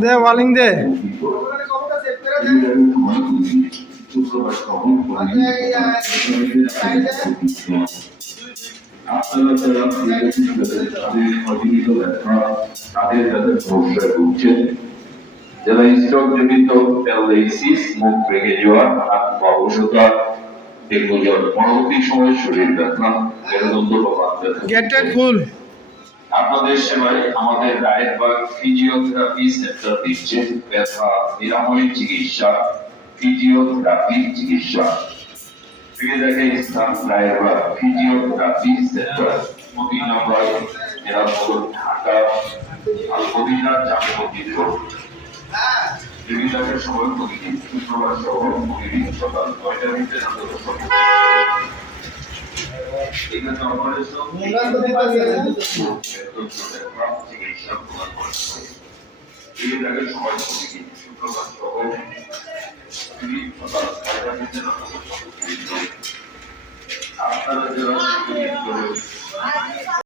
দে ওয়ালিং দে যারা স্ট্রোকজনিত প্যারালাইসিস, মুখ ভেঙে যাওয়া, হাত পা অবশতা, দীর্ঘজন, পরবর্তী সময় শরীর ব্যথা, মেরুদণ্ড বা বাত ব্যথা। গেটটা খুল। আপনাদের সেবায় আমাদের রায়েরবাগ ফিজিওথেরাপি সেন্টার দিচ্ছে ব্যথা নিরাময় চিকিৎসা, ফিজিওথেরাপি চিকিৎসা। ফিরে দেখে স্থান রায়েরবাগ ফিজিওথেরাপি সেন্টার, মদিনাবাগ, জেলাসদর, ঢাকা, আল-মদিনা জামে মসজিদ রোড। রিভিশনের সময় প্রতিদিন শুক্রবার সহ প্রতিদিন সকাল ৯টার ভিতরে এখানে অপারেশন চিকিৎসা প্রদান করা হয়। রিভিশনের সময় প্রতিদিন শুক্রবার সহ প্রতিদিন সকাল ৯টার ভিতরে আপনারা যারা